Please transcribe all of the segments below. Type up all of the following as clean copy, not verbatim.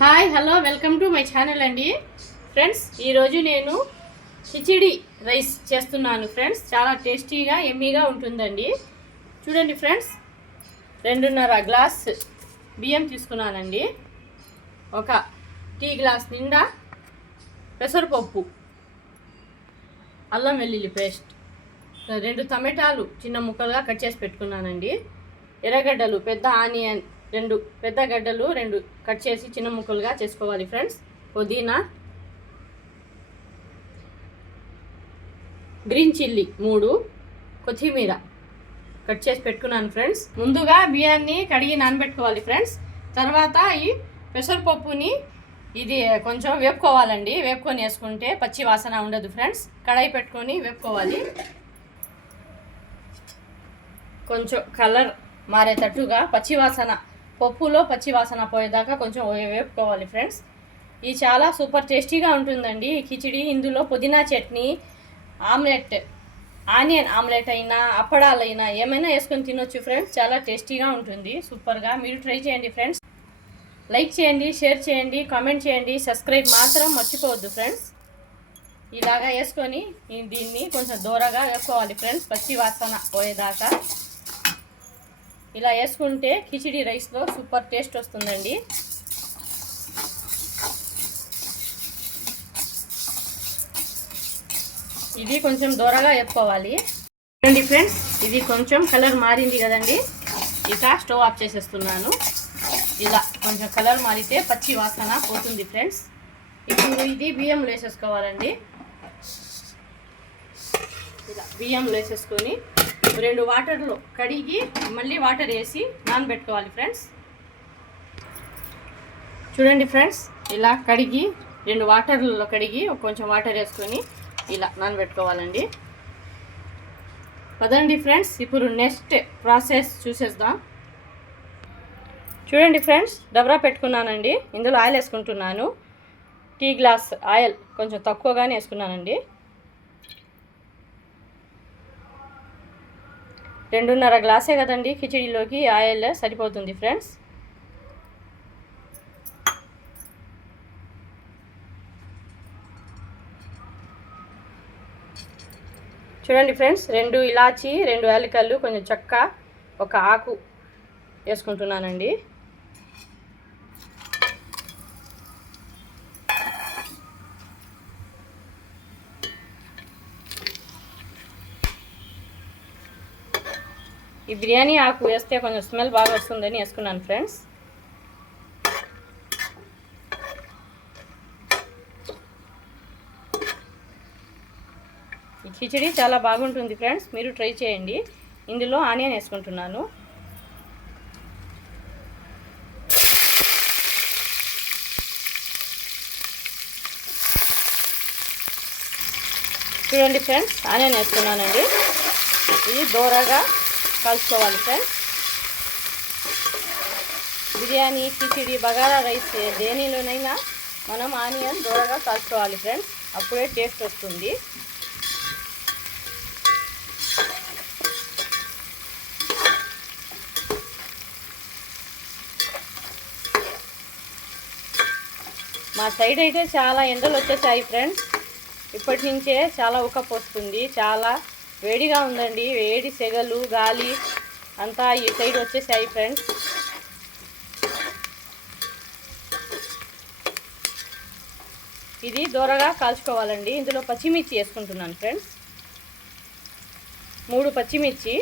Hi hello welcome to my channel అండి friends. ఈరోజు నేను కిచిడి రైస్ చేస్తున్నాను ఫ్రెండ్స్. చాలా టేస్టీగా ఎమ్మీగా ఉంటుందండి. చూడండి ఫ్రెండ్స్, 2.5 గ్లాస్ బియ్యం తీసుకున్నానండి. ఒక టీ గ్లాస్ నిండా పెసరపప్పు, అల్లం వెల్లుల్లి పేస్ట్, 2 టమాటాలు చిన్న ముక్కలుగా కట్ చేసి పెట్టుకున్నానండి. ఎర్రగడ్డలు, పెద్ద ఆనియన్ 2 పెద్ద గడ్డలు 2 కట్ చేసి చిన్న ముక్కలుగా చేసుకోవాలి ఫ్రెండ్స్. పుదీనా, గ్రీన్ చిల్లీ 3, కొత్తిమీర కట్ చేసి పెట్టుకున్నాను ఫ్రెండ్స్. ముందుగా బియ్యాన్ని కడిగి నానబెట్టుకోవాలి ఫ్రెండ్స్. తర్వాత ఈ పెసరపప్పుని ఇది కొంచెం వేపుకోవాలండి. వేపుకొని వేసుకుంటే పచ్చి వాసన ఉండదు ఫ్రెండ్స్. కడాయి పెట్టుకొని వేపుకోవాలి. కొంచెం కలర్ మారేటట్టుగా పప్పులో పచ్చి వాసన పోయేదాకా కొంచెం వేపుకోవాలి ఫ్రెండ్స్. ఇది చాలా సూపర్ టేస్టీగా ఉంటుందండి ఈ కిచిడి. ఇందులో పుదీనా చట్నీ, ఆమ్లెట్, ఆనియన్ ఆమ్లెట్ అయినా, అప్పడాలైనా ఏమైనా వేసుకొని తినొచ్చు ఫ్రెండ్స్. చాలా టేస్టీగా ఉంటుంది, సూపర్గా. మీరు ట్రై చేయండి ఫ్రెండ్స్. లైక్ చేయండి, షేర్ చేయండి, కామెంట్ చేయండి, సబ్స్క్రైబ్ మాత్రం మర్చిపోవద్దు ఫ్రెండ్స్. ఇలాగా వేసుకొని దీన్ని కొంచెం దూరగా వేసుకోవాలి ఫ్రెండ్స్, పచ్చి వాసన పోయేదాకా. ఇలా వేసుకుంటే కిచిడి రైస్లో సూపర్ టేస్ట్ వస్తుందండి. ఇది కొంచెం దూరగా వేపుకోవాలి. చూడండి ఫ్రెండ్స్, ఇది కొంచెం కలర్ మారింది కదండి. ఇక స్టవ్ ఆఫ్ చేసేస్తున్నాను. ఇలా కొంచెం కలర్ మారితే పచ్చి వాసన పోతుంది ఫ్రెండ్స్. ఇప్పుడు ఇది బియ్యంలో వేసేసుకోవాలండి. ఇలా బియ్యంలో వేసేసుకొని 2 వాటర్లో కడిగి మళ్ళీ వాటర్ వేసి నానబెట్టుకోవాలి ఫ్రెండ్స్. చూడండి ఫ్రెండ్స్, ఇలా కడిగి 2 వాటర్లలో కడిగి కొంచెం వాటర్ వేసుకొని ఇలా నానబెట్టుకోవాలండి. పదండి ఫ్రెండ్స్, ఇప్పుడు నెక్స్ట్ ప్రాసెస్ చూసేద్దాం. చూడండి ఫ్రెండ్స్, డబరా పెట్టుకున్నానండి. ఇందులో ఆయిల్ వేసుకుంటున్నాను. టీ గ్లాస్ ఆయిల్ కొంచెం తక్కువగానే వేసుకున్నానండి. 2.5 గ్లాసే కదండి కిచిడిలోకి, ఆయిల్ సరిపోతుంది ఫ్రెండ్స్. చూడండి ఫ్రెండ్స్, 2 ఇలాచి, 2 యాలకులు, కొంచెం చెక్క, ఒక ఆకు వేసుకుంటున్నానండి. ఈ బిర్యానీ ఆకు వేస్తే కొంచెం స్మెల్ బాగా వస్తుందని వేసుకున్నాను ఫ్రెండ్స్. ఈ కిచిడి చాలా బాగుంటుంది ఫ్రెండ్స్, మీరు ట్రై చేయండి. ఇందులో ఆనియన్ వేసుకుంటున్నాను. చూడండి ఫ్రెండ్స్, ఆనియన్ వేసుకున్నానండి. ఇది దూరగా కాల్చుకోవాలి ఫ్రెండ్స్. బిర్యానీ, కిచిడి, బగారా రైస్ దేనిలోనైనా మనం ఆనియన్ దూరగా కాల్చుకోవాలి ఫ్రెండ్స్, అప్పుడే టేస్ట్ వస్తుంది. మా సైడ్ అయితే చాలా ఎండలు వచ్చేసాయి ఫ్రెండ్స్. ఇప్పటి నుంచే చాలా ఉక్కపోస్తుంది, చాలా వేడిగా ఉందండి. వేడి సెగలు, గాలి అంతా ఈ సైడ్ వచ్చేసాయి ఫ్రెండ్స్. ఇది దూరగా కాల్చుకోవాలండి. ఇందులో పచ్చిమిర్చి వేసుకుంటున్నాను ఫ్రెండ్స్, 3 పచ్చిమిర్చి.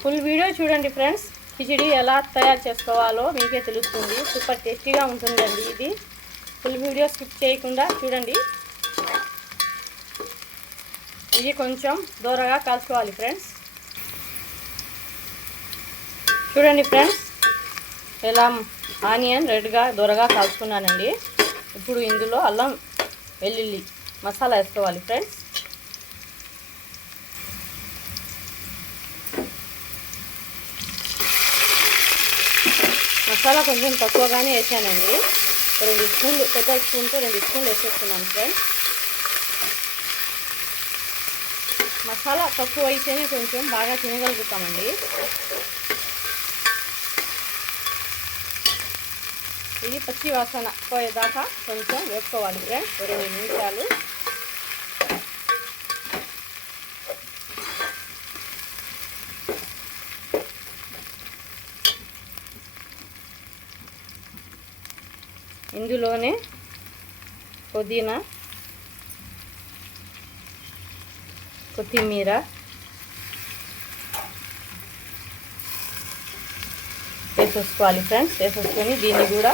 ఫుల్ వీడియో చూడండి ఫ్రెండ్స్. కిచిడి ఎలా తయారు చేసుకోవాలో మీకే తెలుస్తుంది. సూపర్ టేస్టీగా ఉంటుందండి ఇది. ఫుల్ వీడియో స్కిప్ చేయకుండా చూడండి. ఇది కొంచెం దూరగా కాల్చుకోవాలి ఫ్రెండ్స్. చూడండి ఫ్రెండ్స్, ఇలా ఆనియన్ రెడ్గా దూరగా కాల్చుకున్నానండి. ఇప్పుడు ఇందులో అల్లం వెల్లుల్లి మసాలా వేసుకోవాలి ఫ్రెండ్స్. మసాలా కొంచెం తక్కువగానే వేసానండి. 2 స్పూన్లు, పెద్ద స్పూన్తో 2 స్పూన్లు వేసేస్తున్నాను ఫ్రెండ్స్. మసాలా తక్కువ అయితేనే కొంచెం బాగా తినగలుగుతామండి. ఇది పచ్చి వాసన పోయేదాకా కొంచెం వేపుకోవాలి ఫ్రెండ్స్, 2 నిమిషాలు. ఇందులోనే పుదీనా, కొత్తిమీర వేసేసుకోవాలి ఫ్రెండ్స్. వేసేసుకొని దీన్ని కూడా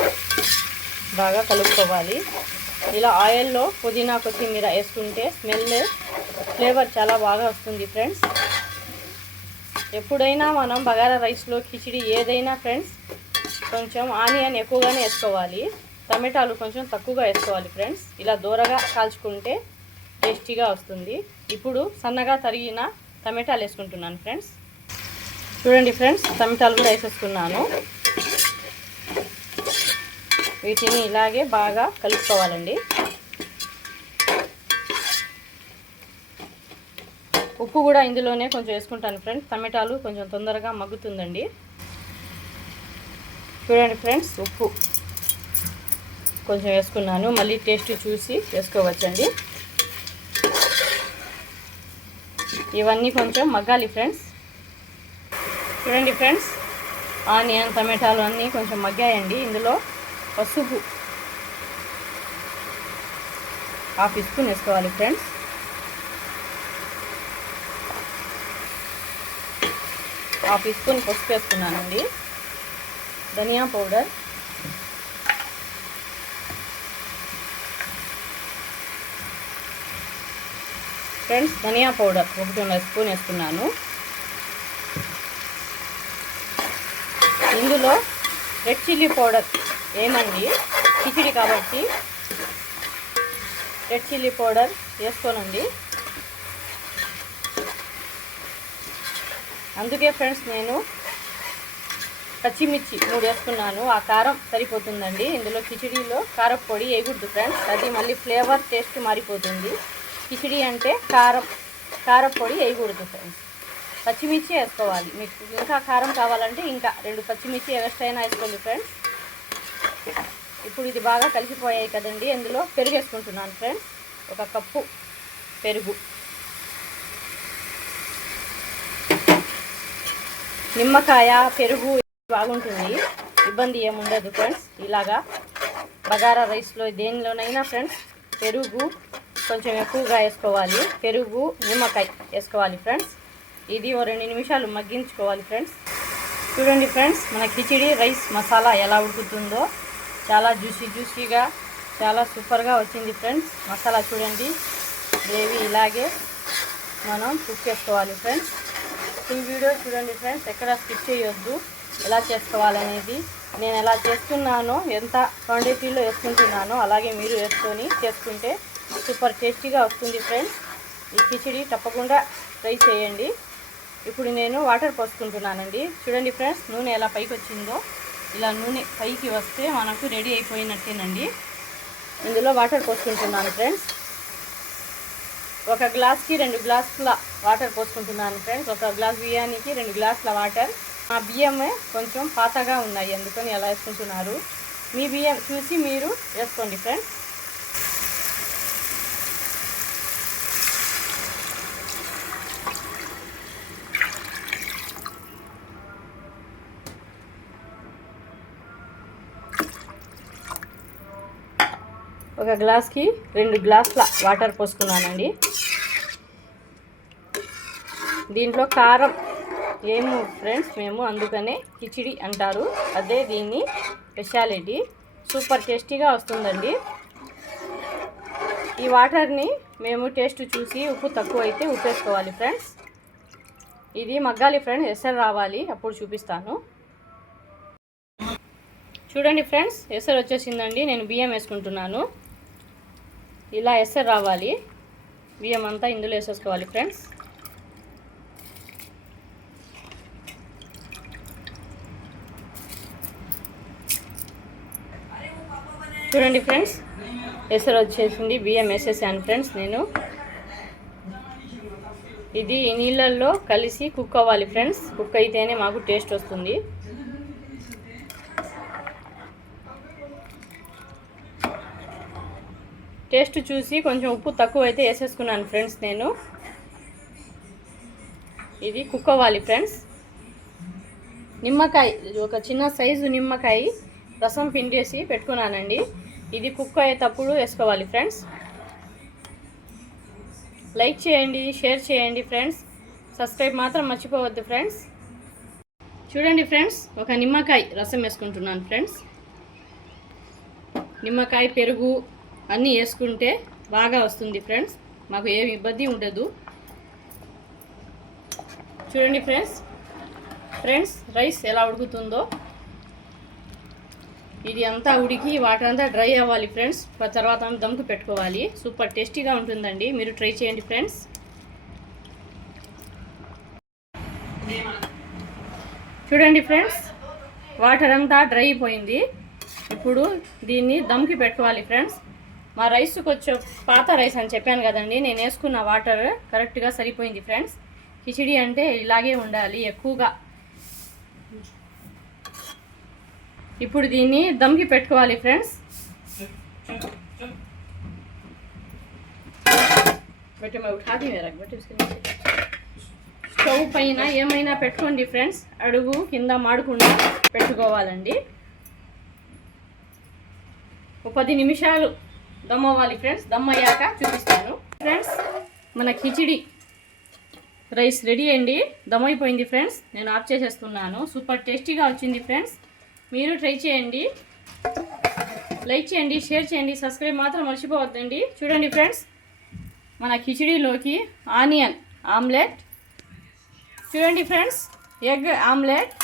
బాగా కలుపుకోవాలి. ఇలా ఆయిల్లో పుదీనా కొత్తిమీర వేసుకుంటే ఫ్లేవర్ చాలా బాగా వస్తుంది ఫ్రెండ్స్. ఎప్పుడైనా మనం బగారా రైస్లో కిచిడి ఏదైనా ఫ్రెండ్స్ కొంచెం ఆనియన్ ఎక్కువగానే వేసుకోవాలి, టమాటాలు కొంచెం తక్కువగా వేసుకోవాలి ఫ్రెండ్స్. ఇలా దూరగా కాల్చుకుంటే టేస్టీగా వస్తుంది. ఇప్పుడు సన్నగా తరిగిన టమాటాలు వేసుకుంటున్నాను ఫ్రెండ్స్. చూడండి ఫ్రెండ్స్, టమాటాలు కూడా వేసేసుకున్నాను. వీటిని ఇలాగే బాగా కలుపుకోవాలండి. ఉప్పు కూడా ఇందులోనే కొంచెం వేసుకుంటాను ఫ్రెండ్స్, టమాటాలు కొంచెం తొందరగా మగ్గుతుందండి. చూడండి ఫ్రెండ్స్, ఉప్పు కొంచెం వేసుకున్నాను, మళ్ళీ టేస్ట్ చూసి వేసుకోవచ్చండి. ఇవన్నీ కొంచెం మగ్గాలి ఫ్రెండ్స్. చూడండి ఫ్రెండ్స్, ఆనియన్ టమాటాలు అన్నీ కొంచెం మగ్గాయండి. ఇందులో పసుపు 1/2 స్పూన్ వేసుకోవాలి ఫ్రెండ్స్. హాఫ్ టీ స్పూన్ పసుపు వేసుకున్నానండి. ధనియా పౌడర్, ఫ్రెండ్స్ ధనియా పౌడర్ 1.5 స్పూన్ వేసుకున్నాను. ఇందులో రెడ్ చిల్లీ పౌడర్ ఏమండి, కిచిడి కాబట్టి రెడ్ చిల్లీ పౌడర్ వేసుకోనండి. అందుకే ఫ్రెండ్స్ నేను పచ్చిమిర్చి 3 వేసుకున్నాను. ఆ కారం సరిపోతుందండి. ఇందులో కిచిడీలో కారపొడి వేయకూడదు ఫ్రెండ్స్, అది మళ్ళీ ఫ్లేవర్ టేస్ట్ మారిపోతుంది. కిచిడి అంటే కారపొడి వేయకూడదు ఫ్రెండ్స్, పచ్చిమిర్చి వేసుకోవాలి. మీకు ఇంకా కారం కావాలంటే ఇంకా 2 పచ్చిమిర్చి ఎక్స్ట్రా వేసుకోండి ఫ్రెండ్స్. ఇప్పుడు ఇది బాగా కలిసిపోయాయి కదండి. అందులో పెరుగు వేసుకుంటున్నాను ఫ్రెండ్స్, 1 కప్పు పెరుగు. నిమ్మకాయ పెరుగు బాగుంటుంది, ఇబ్బంది ఏముండదు ఫ్రెండ్స్. ఇలాగా బగారా రైస్లో దేనిలోనైనా ఫ్రెండ్స్ పెరుగు కొంచెం ఎక్కువగా వేసుకోవాలి. పెరుగు నిమ్మకాయ వేసుకోవాలి ఫ్రెండ్స్. ఇది 2 నిమిషాలు మగ్గించుకోవాలి ఫ్రెండ్స్. చూడండి ఫ్రెండ్స్, మన కిచిడి రైస్ మసాలా ఎలా ఉడుకుతుందో చాలా జ్యూసీగా చాలా సూపర్గా వచ్చింది ఫ్రెండ్స్. మసాలా చూడండి, గ్రేవీ ఇలాగే మనం కుక్ చేసుకోవాలి ఫ్రెండ్స్. ఈ వీడియో చూడండి ఫ్రెండ్స్, ఎక్కడ స్కిప్ చేయొద్దు. ఎలా చేసుకోవాలనేది నేను ఎలా చేస్తున్నానో, ఎంత క్వాంటిటీలో వేసుకుంటున్నానో అలాగే మీరు వేసుకొని చేసుకుంటే సూపర్ టేస్టీగా వస్తుంది ఫ్రెండ్స్. ఈ కిచిడి తప్పకుండా ట్రై చేయండి. ఇప్పుడు నేను వాటర్ పోసుకుంటున్నానండి. చూడండి ఫ్రెండ్స్, నూనె ఎలా పైకి వచ్చిందో, ఇలా నూనె పైకి వస్తే మనకు రెడీ అయిపోయినట్టేనండి. ఇందులో వాటర్ పోసుకుంటున్నాను ఫ్రెండ్స్. 1 గ్లాస్కి 2 గ్లాసుల వాటర్ పోసుకుంటున్నాను ఫ్రెండ్స్. 1 గ్లాస్ బియ్యానికి 2 గ్లాసుల వాటర్. ఆ బియ్యమే కొంచెం పాతగా ఉన్నాయి, అందుకని ఎలా వేసుకుంటున్నారు. మీ బియ్యం చూసి మీరు వేసుకోండి ఫ్రెండ్స్. ఒక గ్లాస్కి 2 గ్లాసుల వాటర్ పోసుకున్నానండి. దీంట్లో కారం ఏమో ఫ్రెండ్స్, మేము అందుకనే కిచిడి అంటారు, అదే దీన్ని స్పెషాలిటీ. సూపర్ టేస్టీగా వస్తుందండి. ఈ వాటర్ని మేము టేస్ట్ చూసి ఉప్పు తక్కువ అయితే ఉప్పు వేసుకోవాలి ఫ్రెండ్స్. ఇది మగ్గాలి ఫ్రెండ్స్, ఎసరు రావాలి, అప్పుడు చూపిస్తాను. చూడండి ఫ్రెండ్స్, ఎసరు వచ్చేసిందండి. నేను బియ్యం వేసుకుంటున్నాను. ఇలా ఎసరు రావాలి, బియ్యం అంతా ఇందులో వేసేసుకోవాలి ఫ్రెండ్స్. చూడండి ఫ్రెండ్స్, ఎసరు వచ్చేసింది, బియ్యం వేసేసాను ఫ్రెండ్స్. నేను ఇది నీళ్ళల్లో కలిసి కుక్ అవ్వాలి ఫ్రెండ్స్. కుక్ అయితేనే మాకు టేస్ట్ వస్తుంది. టేస్ట్ చూసి కొంచెం ఉప్పు తక్కువ అయితే వేసేసుకున్నాను ఫ్రెండ్స్ నేను. ఇది కుక్ అవ్వాలి ఫ్రెండ్స్. నిమ్మకాయ, ఒక చిన్న సైజు నిమ్మకాయ రసం పిండేసి పెట్టుకున్నానండి. ఇది కుక్ అయ్యేటప్పుడు వేసుకోవాలి ఫ్రెండ్స్. లైక్ చేయండి, షేర్ చేయండి ఫ్రెండ్స్. సబ్స్క్రైబ్ మాత్రం మర్చిపోవద్దు ఫ్రెండ్స్. చూడండి ఫ్రెండ్స్, ఒక నిమ్మకాయ రసం వేసుకుంటున్నాను ఫ్రెండ్స్. నిమ్మకాయ, పెరుగు అన్నీ వేసుకుంటే బాగా వస్తుంది ఫ్రెండ్స్. మాకు ఏ ఇబ్బంది ఉండదు. చూడండి ఫ్రెండ్స్ రైస్ ఎలా ఉడుకుతుందో. ఇది అంతా ఉడికి వాటర్ అంతా డ్రై అవ్వాలి ఫ్రెండ్స్. తర్వాత దమ్కు పెట్టుకోవాలి. సూపర్ టేస్టీగా ఉంటుందండి, మీరు ట్రై చేయండి ఫ్రెండ్స్. చూడండి ఫ్రెండ్స్, వాటర్ అంతా డ్రై అయిపోయింది. ఇప్పుడు దీన్ని దమ్కి పెట్టుకోవాలి ఫ్రెండ్స్. మా రైస్ కొంచెం పాత రైస్ అని చెప్పాను కదండి, నేను వేసుకున్న వాటర్ కరెక్ట్గా సరిపోయింది ఫ్రెండ్స్. కిచిడి అంటే ఇలాగే ఉండాలి ఎక్కువగా. ఇప్పుడు దీన్ని దమ్కి పెట్టుకోవాలి ఫ్రెండ్స్. స్టవ్ పైన ఏమైనా పెట్టుకోండి ఫ్రెండ్స్, అడుగు కింద మాడకుండా పెట్టుకోవాలండి. ఒక 10 నిమిషాలు దమ్ అవ్వాలి ఫ్రెండ్స్. దమ్ అయ్యాక చూపిస్తాను ఫ్రెండ్స్. మన కిచిడి రైస్ రెడీ అండి, దమ్ అయిపోయింది ఫ్రెండ్స్. నేను ఆఫ్ చేసేస్తున్నాను. సూపర్ టేస్టీగా వచ్చింది ఫ్రెండ్స్, మీరు ట్రై చేయండి. లైక్ చేయండి, షేర్ చేయండి, సబ్స్క్రైబ్ మాత్రం మర్చిపోవద్దండి. చూడండి ఫ్రెండ్స్, మన కిచిడీలోకి ఆనియన్ ఆమ్లెట్, చూడండి ఫ్రెండ్స్, ఎగ్ ఆమ్లెట్,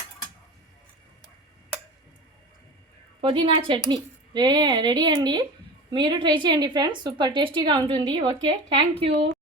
పుదీనా చట్నీ రెడీ అండి. మీరు ట్రై చేయండి ఫ్రెండ్స్, సూపర్ టేస్టీగా ఉంటుంది. Okay, thank you.